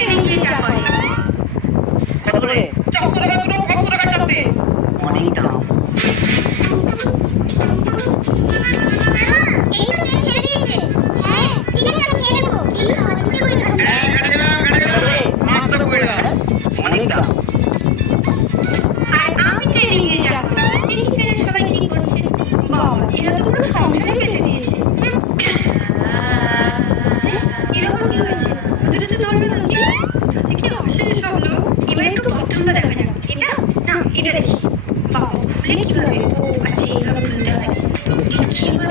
Training দিয়ে যা করে। কত করে? 400 টাকা দুটো, 500 টাকা চারটে। অনেক দাম। এই তো ছেড়ে দিয়েছে। হ্যাঁ ঠিক আছে আমি নিয়ে নেবো। কি আমাদের কিছু করে খাবে? মাত্র 20 টাকা। অনেক দাম। আর আমি ট্রেনিং দিয়ে যা করি। এই ট্রেনিং সবাই কি করছে? বাবা এরা তো পুরো সংসারই বেঁচে দিয়েছে। এরকম কি হয়েছে? দুটো তো ধরবে না কি? থেকে আসছে সব লোক। এবার একটু পছন্দটা দেখে না। এটা না এটা দেখি। বাবা খুলে কি হবে? ও আচ্ছা এইভাবে খুলতে হয়। দেখি এবার